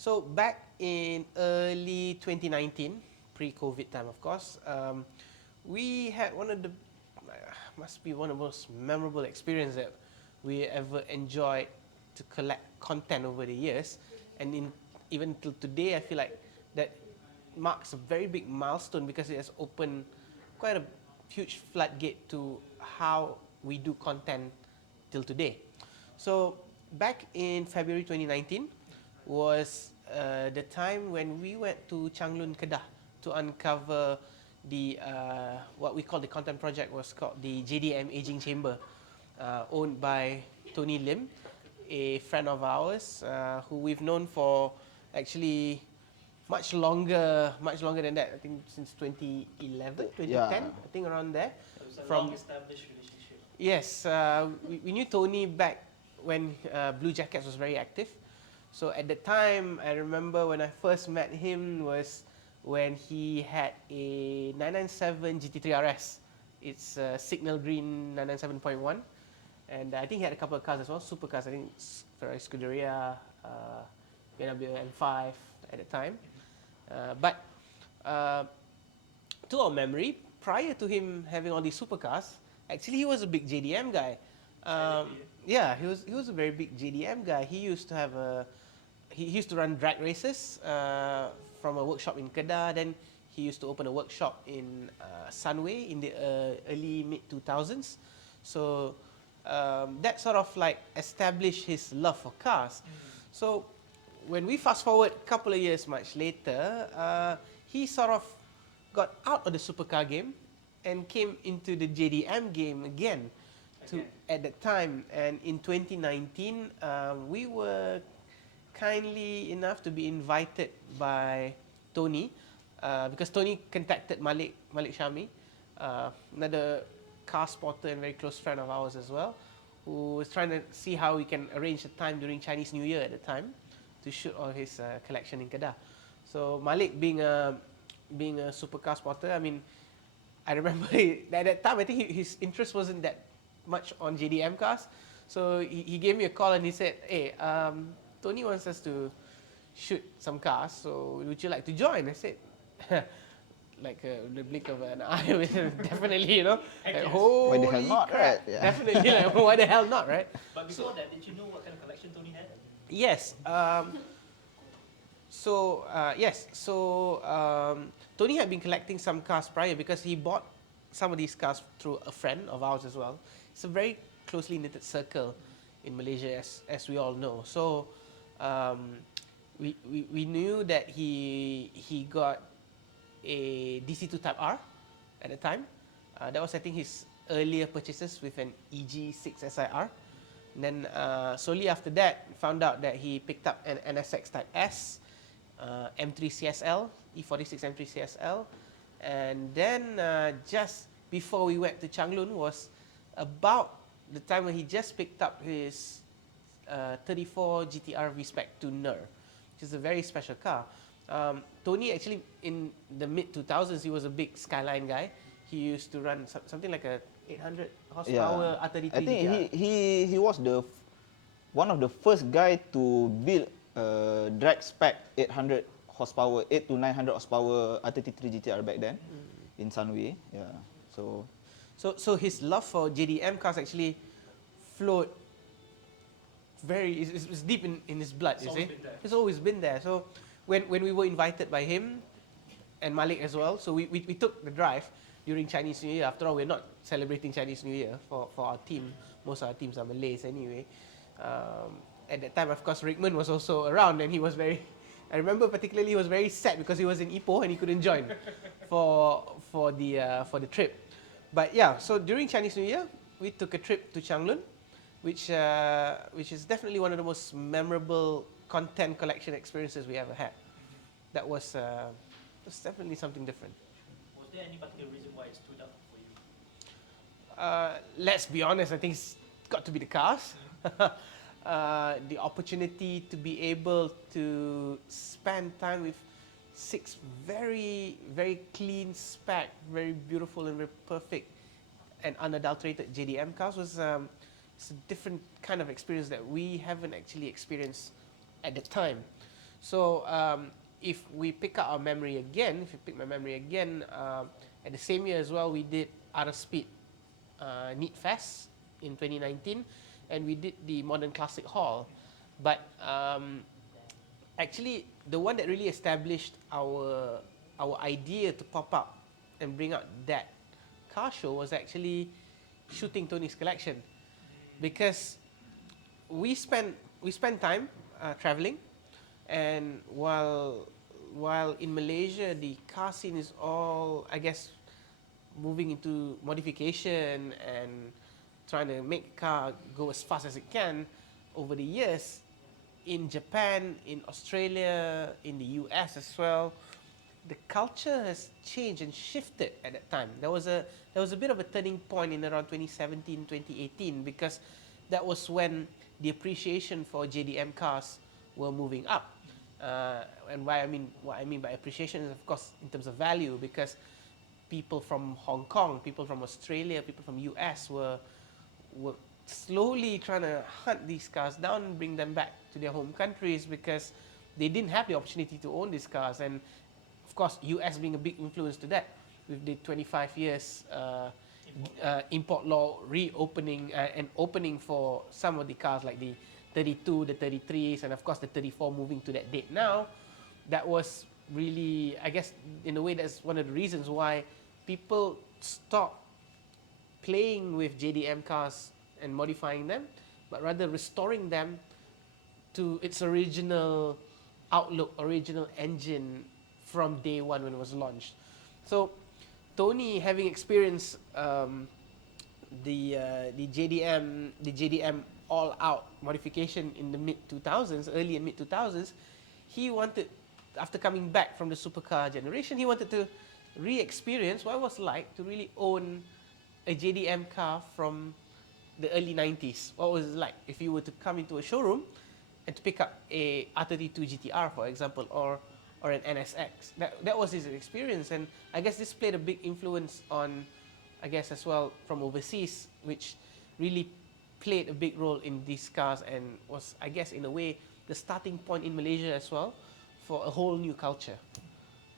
So back in early 2019, pre-COVID time, of course, we had must be one of the most memorable experiences that we ever enjoyed to collect content over the years, and even till today, I feel like that marks a very big milestone because it has opened quite a huge floodgate to how we do content till today. So back in February 2019 was the time when we went to Changlun, Kedah to uncover the what we call the content project was called the JDM Aging Chamber, owned by Tony Lim, a friend of ours who we've known for actually much longer than that. I think since 2011, 2010, I think around there. It was a long-established relationship. Yes, we knew Tony back when Blue Jackets was very active. So at the time, I remember when I first met him was when he had a 997 GT3 RS. It's a signal green 997.1. And I think he had a couple of cars as well, supercars. I think Ferrari Scuderia, BMW M5 at the time. But to our memory, prior to him having all these supercars, actually he was a big JDM guy. Yeah, he was a very big JDM guy. He used to run drag races from a workshop in Kedah. Then he used to open a workshop in Sunway in the early mid 2000s. So that sort of like established his love for cars. So when we fast forward a couple of years much later, he sort of got out of the supercar game and came into the JDM game again. At that time, and in 2019, we were kindly enough to be invited by Tony, because Tony contacted Malik Shami, another car spotter and very close friend of ours as well, who was trying to see how we can arrange a time during Chinese New Year at the time to shoot all his collection in Kedah. So Malik being a supercar spotter, I mean, I remember at that time I think his interest wasn't that much on JDM cars, so he gave me a call and he said, "Hey, Tony wants us to shoot some cars, so would you like to join?" I said, like the blink of an eye, definitely, you know, like, why the hell not, right? Yeah. Definitely, like, why the hell not, right? But before that, did you know what kind of collection Tony had? Yes. Tony had been collecting some cars prior because he bought some of these cars through a friend of ours as well. It's a very closely knitted circle in Malaysia, as we all know. So we knew that he got a DC2 Type R at the time. That was, I think, his earlier purchases with an EG6 SIR. And then slowly after that, found out that he picked up an NSX Type S, M3 CSL, E46 M3 CSL. And then just before we went to Changlun was about the time when he just picked up his 34 GTR V-Spec 2 NER, which is a very special car. Tony actually, in the mid-2000s, he was a big Skyline guy. He used to run something like a 800 horsepower R33 I think GTR. he was one of the first guy to build a drag spec 800 horsepower, 8 to 900 horsepower R33 GTR back then in Sunway. Yeah, so his love for JDM cars actually flowed it's deep in his blood, you see. It's always been there. So when we were invited by him and Malik as well, so we took the drive during Chinese New Year. After all, we're not celebrating Chinese New Year for our team. Most of our teams are Malays anyway. At that time, of course, Rickman was also around, and he was I remember particularly he was very sad because he was in Ipoh and he couldn't join for the trip. But yeah, so during Chinese New Year, we took a trip to Changlun, which is definitely one of the most memorable content collection experiences we ever had. That was definitely something different. Was there any particular reason why it stood out for you? Let's be honest, I think it's got to be the cars. The opportunity to be able to spend time with 6 very, very clean spec, very beautiful and very perfect and unadulterated JDM cars was it's a different kind of experience that we haven't actually experienced at the time. So if we pick up our memory again, if you pick my memory again, at the same year as well, we did Outer Speed Neat Fest in 2019, and we did the Modern Classic Hall. But actually, the one that really established our idea to pop up and bring out that car show was actually shooting Tony's collection, because we spent time traveling, and while in Malaysia the car scene is all, I guess, moving into modification and trying to make the car go as fast as it can over the years, in Japan, in Australia, in the US as well, the culture has changed and shifted at that time. There was a bit of a turning point in around 2017, 2018, because that was when the appreciation for JDM cars were moving up. And what I mean by appreciation is, of course, in terms of value, because people from Hong Kong, people from Australia, people from US were slowly trying to hunt these cars down and bring them back to their home countries, because they didn't have the opportunity to own these cars. And of course, US being a big influence to that, with the 25 years import law reopening and opening for some of the cars like the 32, the 33s, and of course the 34 moving to that date now. That was really, I guess, in a way, that's one of the reasons why people stopped playing with JDM cars and modifying them, but rather restoring them to its original outlook, original engine from day one when it was launched. So Tony, having experienced the JDM all-out modification in the mid-2000s, early and mid-2000s, he wanted, after coming back from the supercar generation, he wanted to re-experience what it was like to really own a JDM car from the early 90s. What was it like if you were to come into a showroom and to pick up a R32 GTR, for example, or an NSX. That was his experience, and I guess this played a big influence on, I guess, as well, from overseas, which really played a big role in these cars and was, I guess, in a way, the starting point in Malaysia as well for a whole new culture.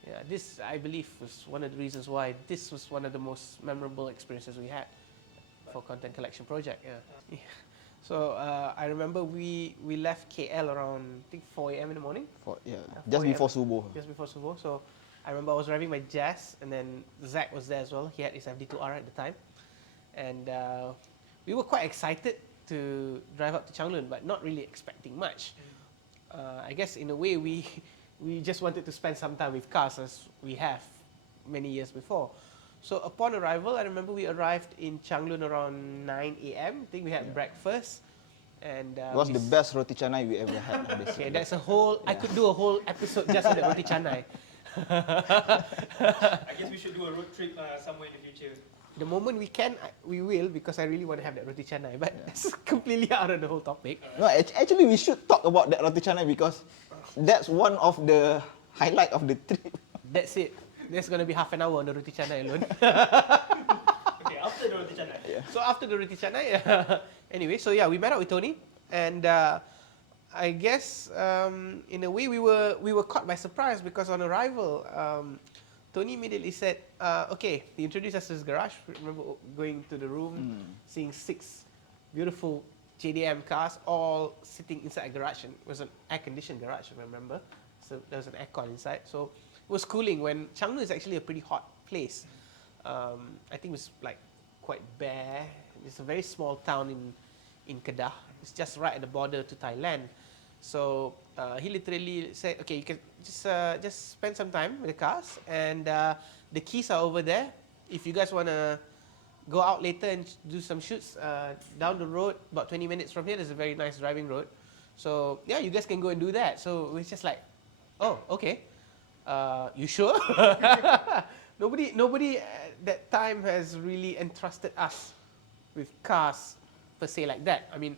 Yeah, this, I believe, was one of the reasons why this was one of the most memorable experiences we had for Content Collection Project. Yeah. So I remember we left KL around, I think, 4 a.m. in the morning. Just before Subuh. Just before Subuh. So I remember I was driving my Jazz, and then Zach was there as well. He had his FD2R at the time. And we were quite excited to drive up to Changlun, but not really expecting much. I guess in a way we just wanted to spend some time with cars, as we have many years before. So upon arrival, I remember we arrived in Changlun around 9 a.m. I think we had breakfast. And it was the best roti canai we ever had. Okay, that's a whole, I could do a whole episode just on the roti canai. I guess we should do a road trip somewhere in the future. The moment we can, we will, because I really want to have that roti canai. But it's completely out of the whole topic. No, actually we should talk about that roti canai, because that's one of the highlight of the trip. That's it. There's going to be half an hour on the roti canai alone. Okay, after the roti canai. Yeah. So after the roti canai, anyway, so yeah, we met up with Tony, and I guess in a way we were caught by surprise, because on arrival, Tony immediately said, okay, he introduced us to his garage. I remember going to the room, seeing 6 beautiful JDM cars all sitting inside a garage, and it was an air-conditioned garage, if I remember. So there was an aircon inside. So it was cooling, when Changlun is actually a pretty hot place. I think it was like quite bare. It's a very small town in Kedah. It's just right at the border to Thailand. So he literally said, okay, you can just spend some time with the cars, and the keys are over there. If you guys want to go out later and do some shoots down the road, about 20 minutes from here, there's a very nice driving road. So yeah, you guys can go and do that. So it was just like, oh, okay. You sure? Nobody at that time has really entrusted us with cars per se like that. I mean,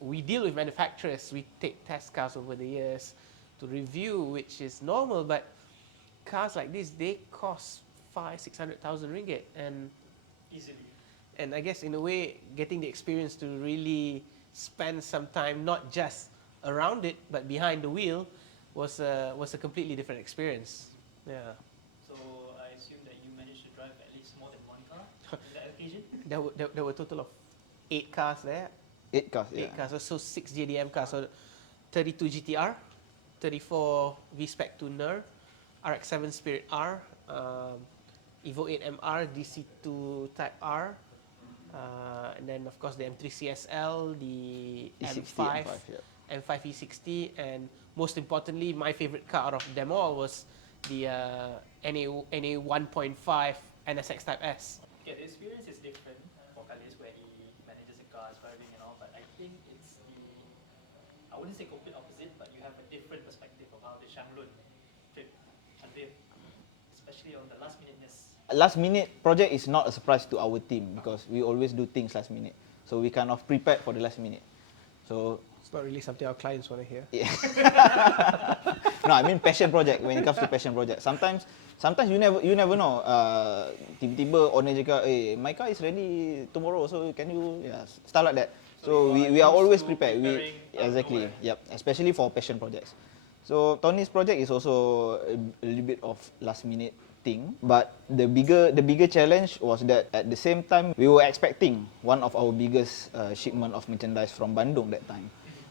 we deal with manufacturers. We take test cars over the years to review, which is normal. But cars like this, they cost 500,000-600,000 ringgit, and Easily. And I guess in a way, getting the experience to really spend some time not just around it but behind the wheel, was a completely different experience. Yeah. So I assume that you managed to drive at least more than one car on that occasion? There were a total of 8 cars there. 8 cars, yeah. 8 cars, so 6 JDM cars. So 32 GTR, 34 V-Spec Tuner, RX-7 Spirit R, Evo 8 MR, DC2 Type R, and then of course the M3 CSL, the E60, M5, yeah. M5 E60, and most importantly, my favorite car out of them all was the NA 1.5 NSX Type S. Okay, the experience is different for Khalis where he manages the cars, driving and all, but I think it's I wouldn't say complete opposite, but you have a different perspective of how the Changlun trip unveiled, especially on the last minuteness. Last minute project is not a surprise to our team because we always do things last minute. So we kind of prepared for the last minute. So It's not really something our clients want to hear. yeah. No, I mean passion project. When it comes to passion project, sometimes you never know. Tiba-tiba owner cakap, my car is ready tomorrow, so can you stuff like that. So we are always prepared. We exactly, yep. Especially for passion projects. So Tony's project is also a little bit of last minute thing, but the bigger challenge was that at the same time we were expecting one of our biggest shipment of merchandise from Bandung that time.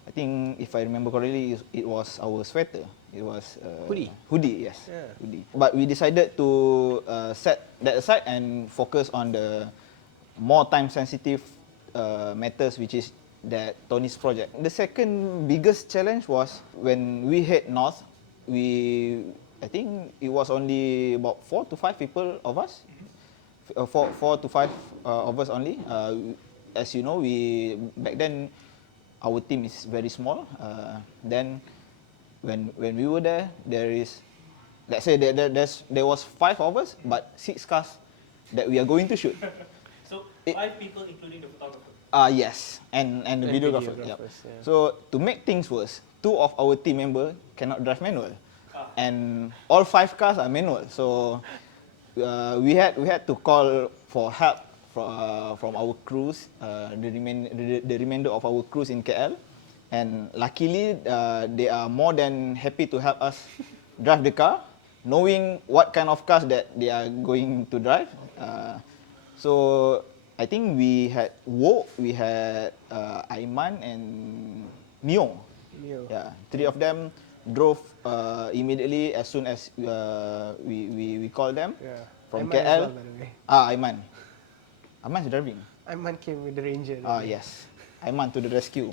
I think if I remember correctly, it was our sweater. It was hoodie, yes, Yeah. hoodie. But we decided to set that aside and focus on the more time sensitive matters, which is that Tony's project. The second biggest challenge was when we head north. I think it was only about 4 to 5 people of us, 4 to 5 of us only. As you know, back then our team is very small. Then when we were there, let's say there was 5 of us, but 6 cars that we are going to shoot. So 5 people including the photographer? Yes, and the videographer. Yep. Yeah. So to make things worse, 2 of our team members cannot drive manual, and all 5 cars are manual. So we had to call for help from our crews, the remainder of our crews in KL, and luckily they are more than happy to help us drive the car, knowing what kind of cars that they are going to drive. So I think we had Aiman and Mio. Yeah, 3 of them drove immediately as soon as we called them from Aiman KL. as well, by the way. Aiman. Aiman is driving. Aiman came with the Ranger. Yes. Aiman to the rescue.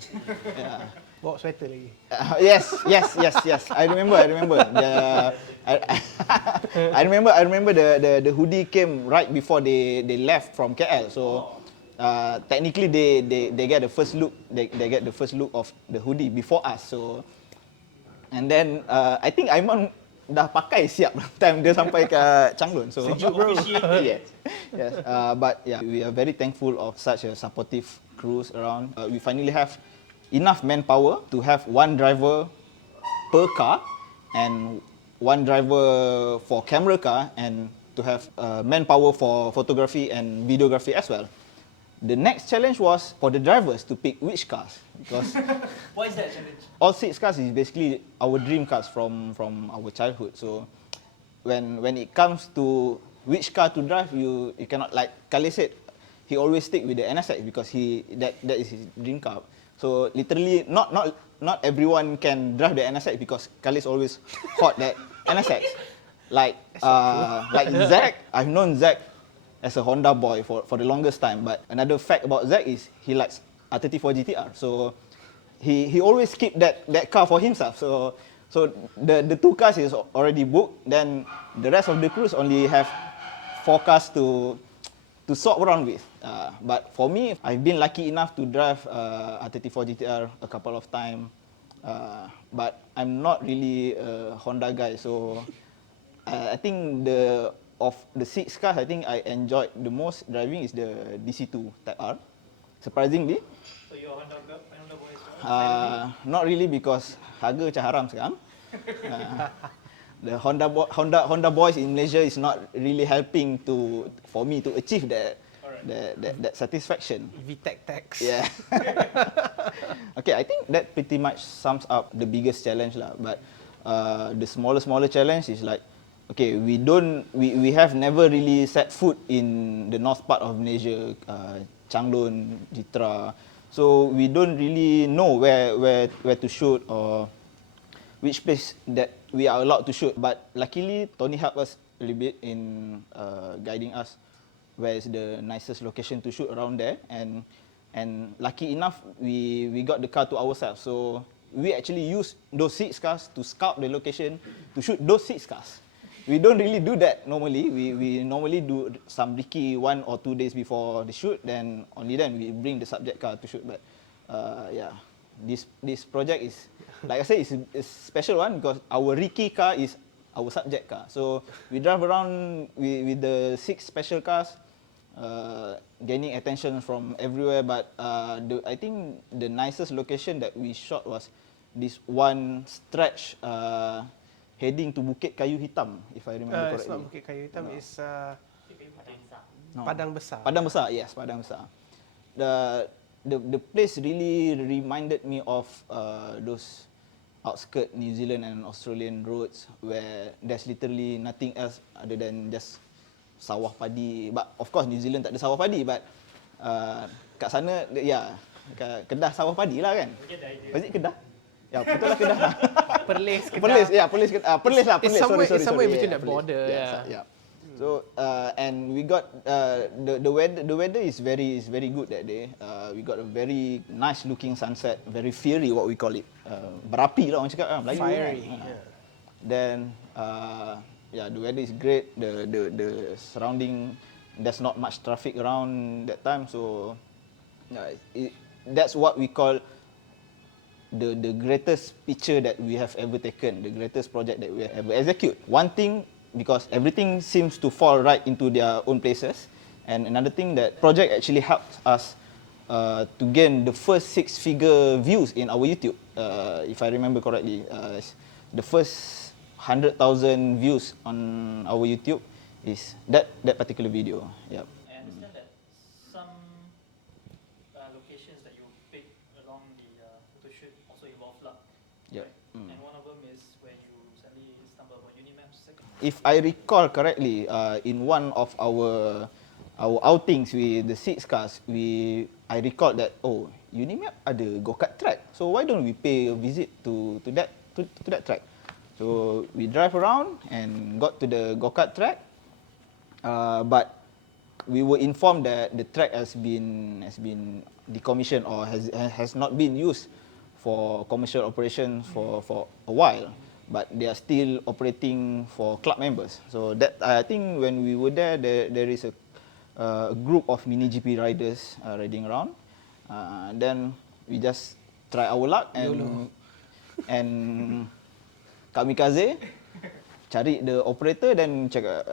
Yeah. Bawa sweater lagi. Yes. I remember. I remember the hoodie came right before they left from KL. So technically they get the first look. They get the first look of the hoodie before us. So and then I think Aiman dah pakai siap time dia sampai ke Changlun. So Sejuk, bro. yes. But yeah, we are very thankful of such a supportive crews around. We finally have enough manpower to have 1 driver per car and 1 driver for camera car, and to have manpower for photography and videography as well. The next challenge was for the drivers to pick which cars, because Why is that a challenge? all 6 cars is basically our dream cars from our childhood. So when it comes to which car to drive, you cannot, like Khalid said, he always stick with the NSX because that is his dream car. So literally not everyone can drive the NSX because Khalid always hot that NSX. Like Zach, I've known Zach as a Honda boy for the longest time. But another fact about Zach is he likes R34 GTR. So he always keep that car for himself. So the 2 cars is already booked. Then the rest of the crews only have 4 cars to swap around with. But for me, I've been lucky enough to drive R34 GTR a couple of times. But I'm not really a Honda guy. So I think of the 6 cars, I think I enjoyed the most driving is the DC2 Type R. Surprisingly. So you're a Honda boy as well? Not really, because harga macam haram sekarang. The Honda boys in Malaysia is not really helping for me to achieve that satisfaction. VTEC tax. Yeah. Okay, I think that pretty much sums up the biggest challenge lah. But the smaller challenge is like, okay, we have never really set foot in the north part of Malaysia, Changlun, Jitra. So we don't really know where to shoot or which place that we are allowed to shoot. But luckily, Tony helped us a little bit in guiding us where is the nicest location to shoot around there. And lucky enough, we got the car to ourselves. So we actually use those 6 cars to scout the location to shoot those 6 cars. We don't really do that normally. We normally do some recce 1 or 2 days before the shoot. Then only then we bring the subject car to shoot. But yeah, this project is, like I said, it's a special one because our recce car is our subject car. So we drive around with the 6 special cars, gaining attention from everywhere. But I think the nicest location that we shot was this one stretch heading to Bukit Kayu Hitam, if I remember correctly. It's not Bukit Kayu Hitam, it's No. Padang Besar. Padang Besar, yes, Padang Besar. The place really reminded me of those outskirt New Zealand and Australian roads where there's literally nothing else other than just sawah padi. But of course New Zealand tak ada sawah padi, but kat sana, ya, Kedah sawah padi lah kan? Was it Kedah? Ya, betul lah Kedah. Perlis, Kedah. Perlis, ya, Perlis lah, Perlis. It's somewhere between Yeah, that Perlis. border, yeah. Yeah. So and we got the weather is very good that day. We got a very nice looking sunset, very fiery what we call it. Berapi lah orang cakap kan, Melayu. Fiery. Kan? Yeah. Then yeah, the weather is great. The surrounding, there's not much traffic around that time, so that's what we call the greatest picture that we have ever taken, the greatest project that we have ever executed. One thing, because everything seems to fall right into their own places, and another thing, that project actually helped us to gain the first 6-figure views in our YouTube. If I remember correctly, the first 100,000 views on our YouTube is that particular video. Yep. I understand that some locations that you pick along the photoshoot also involve luck. Yep. Right? And one of them is where you suddenly stumble upon Unimaps. If I recall correctly, in one of our outings with the 6 cars, I recall that Unimap ada Gokart track, so why don't we pay a visit to that track? So we drive around and got to the Gokart track, but we were informed that the track has been decommissioned or has not been used for commercial operations for a while. But they are still operating for club members. So that, I think when we were there is a group of mini GP riders riding around. Then we just try our luck and kamikaze, cari the operator dan cakap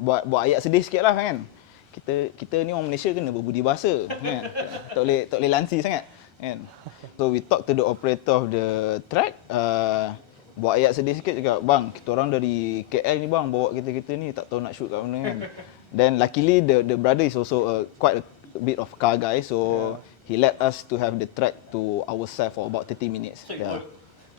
buat ayat sedih sikit lah kan. Kita ni orang Malaysia kena berbudi bahasa kan. Tak boleh lansi sangat kan. So we talk to the operator of the track, buat ayat sedih sikit cakap, bang, kita orang dari KL ni bang, bawa kita ni tak tahu nak shoot kat mana kan. Then luckily the brother is also quite a bit of car guy, so he let us to have the track to ourselves for about 30 minutes. So it worked.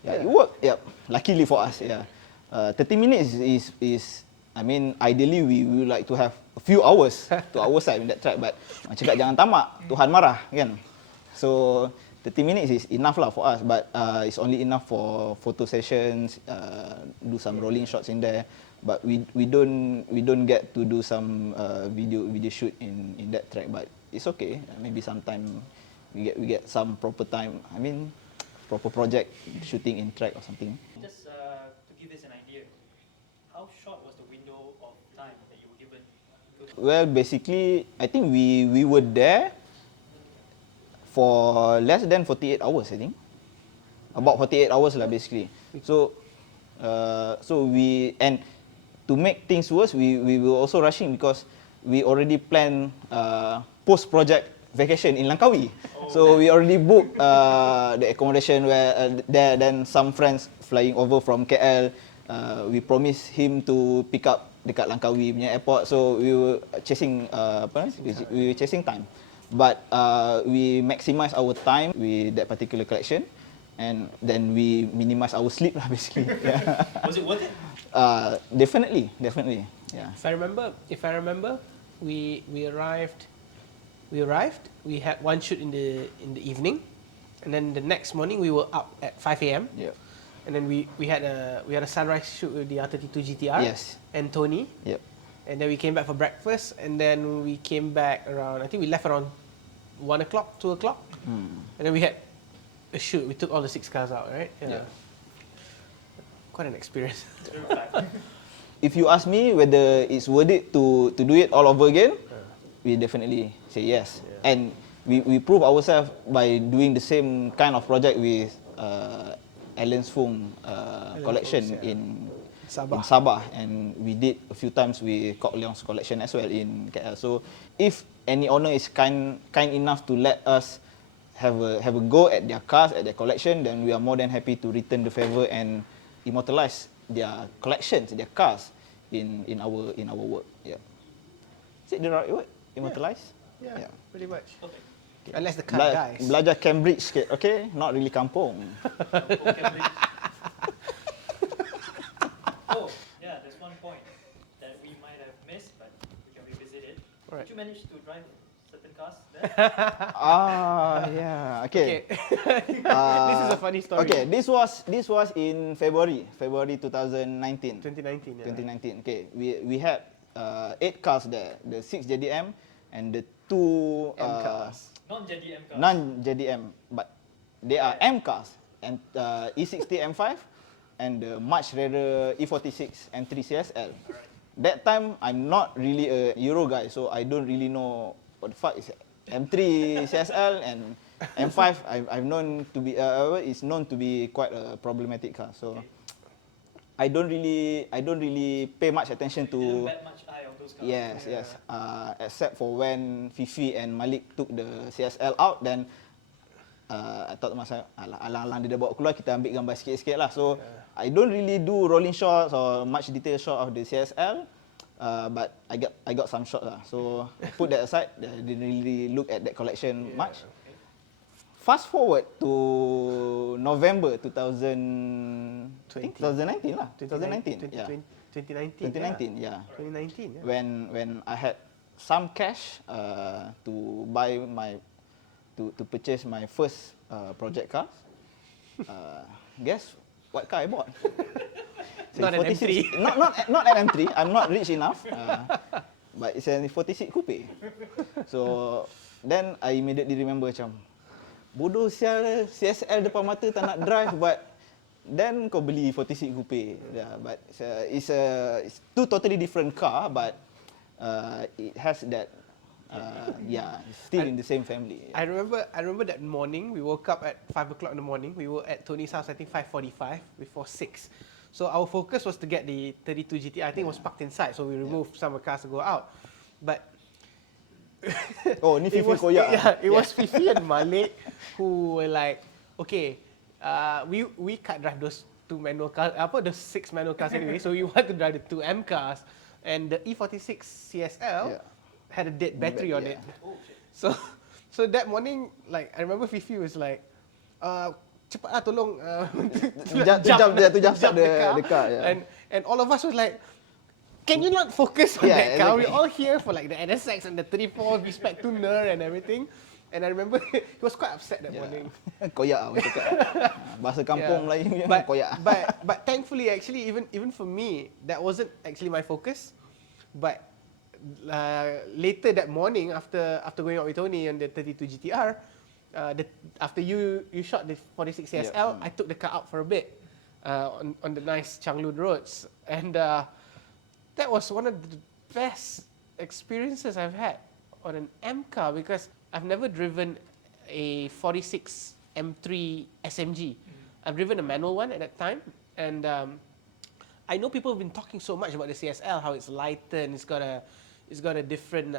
Yeah, it worked. Yep. Luckily for us, yeah. 30 minutes is I mean, ideally we would like to have a few hours to ourselves in that track, but macam cakap jangan tamak, Tuhan marah kan. So 30 minutes is enough lah for us, but it's only enough for photo sessions, do some rolling shots in there. But we don't get to do some video shoot in that track. But it's okay. Maybe sometime we get some proper time. I mean, proper project shooting in track or something. Just to give us an idea, how short was the window of time that you were given? Well, basically, I think we were there for less than 48 hours, I think. About 48 hours lah basically. So we, and to make things worse, we were also rushing because we already planned post-project vacation in Langkawi. So we already booked the accommodation where there. Then some friends flying over from KL. We promised him to pick up dekat Langkawi punya airport. So we were chasing we were chasing time. But we maximize our time with that particular collection. and then we minimize our sleep lah basically. Yeah. Was it worth it? Definitely. Yeah. If I remember, we arrived. We had one shoot in the evening, and then the next morning we were up at 5 a.m. Yep. And then we had a sunrise shoot with the R32 GTR. Yes. And Tony. Yep. And then we came back for breakfast, and then we came back around. I think we left around 1 o'clock, 2 o'clock, and then we had a shoot. We took all the 6 cars out, right? Yeah. Quite an experience. If you ask me whether it's worth it to do it all over again, we definitely say yes. Yeah. And we prove ourselves by doing the same kind of project with Alan's Foam collection Foams, yeah. in Sabah. Sabah, and we did a few times with Kok Leong's collection as well in KL. So if any owner is kind enough to let us have a go at their cars, at their collection, then we are more than happy to return the favor and immortalize their collections, their cars in our work. Yeah. Is it the right word? Immortalize? Yeah, pretty much. Okay. Unless the car dies. Belajar Cambridge sikit, okay? Not really kampung. Oh, yeah, there's one point that we might have missed, but we can revisit it. Alright. Did you manage to drive certain cars there? Yeah. Okay. This is a funny story. Okay, this was in February 2019. 2019. Yeah. 2019. Okay, we had 8 cars there, the 6 JDM and the 2 M cars. Non-JDM cars. non-JDM, but they are M cars, and E60 M5 and the much rarer E46 M3 CSL. That time I'm not really a Euro guy, so I don't really know what the fuck is M3 CSL, and M5 I've known to be is known to be quite a problematic car. So I don't really pay much attention You didn't to. bet much eye on those cars. Yes. Except for when Fifi and Malik took the CSL out, then I thought to myself, alang-alang dia dah bawa keluar, kita ambil gambar sikit-sikit lah. So I don't really do rolling shots or much detail shot of the CSL, but I got some shots lah. So put that aside, I didn't really look at that collection much. Fast forward to November 2019 lah. 2019. Yeah. 2019. 2019, yeah. 2019. Yeah. When I had some cash to buy to purchase my first project car, guess what car I bought? Not an M3. Not an M3. I'm not rich enough, but it's an 46 coupe. So then I immediately remember macam, bodoh sial, CSL depan mata tak nak drive, but then kau beli 46 coupe. Yeah, but it's two totally different car, but it has that. It's still in the same family. I remember that morning. We woke up at 5 o'clock in the morning. We were at Tony's house, I think 5:45 before 6. So our focus was to get the 32 GTR. I think it was parked inside, so we removed some of the cars to go out. But Oh, ni Fifi koyak. Yeah, it was Fifi and Malik who were like, okay, we can't drive those 2 manual cars, the 6 manual cars anyway. So we want to drive the 2 M cars, and the E46 CSL had a dead battery on it. Oh, shit. So that morning, like I remember Fifi was like, cepatlah tolong jump the car. And all of us was like, can you not focus on that car? exactly. We're all here for like the NSX and the 34 V-Spec tuner and everything. And I remember he was quite upset that morning. Koyak awak cakap. Bahasa kampung Melayu koyak. But thankfully, actually, even for me, that wasn't actually my focus. But later that morning, after going out with Tony on the 32 GTR, after you shot the 46 CSL, I took the car out for a bit on the nice Changlun roads, and that was one of the best experiences I've had on an M car, because I've never driven a 46 M3 SMG. I've driven a manual one at that time, and I know people have been talking so much about the CSL, how it's lighter and it's got a different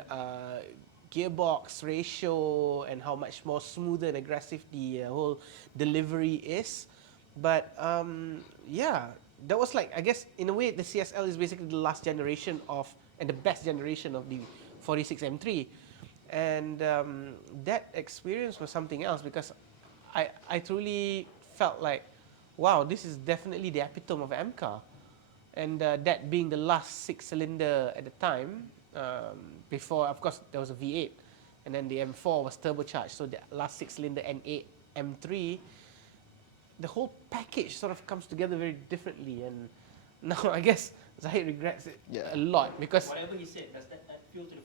gearbox ratio and how much more smoother and aggressive the whole delivery is. But that was like, I guess in a way the CSL is basically the last generation of, and the best generation of the 46 M3. And that experience was something else, because I truly felt like, wow, this is definitely the epitome of M car. And that being the last 6-cylinder at the time, before, of course, there was a V8, and then the M4 was turbocharged, so the last 6-cylinder N8 M3, the whole package sort of comes together very differently, and now I guess Zahid regrets it a lot because Whatever he said, does that add fuel to the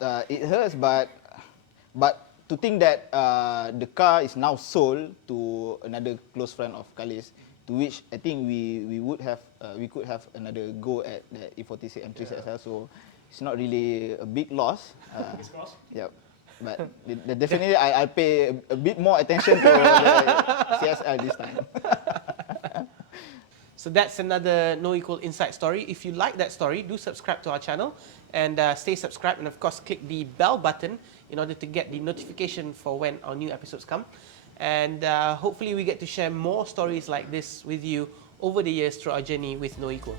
fire? It hurts, but to think that the car is now sold to another close friend of Khalid's, to which I think we could have another go at the E46 M3 CSL. So it's not really a big loss. Fingers crossed. Yep. But definitely I'll pay a bit more attention to the CSL this time. So that's another NoEqual Inside story. If you like that story, do subscribe to our channel and stay subscribed, and of course click the bell button in order to get the notification for when our new episodes come. And hopefully we get to share more stories like this with you over the years through our journey with NoEqual.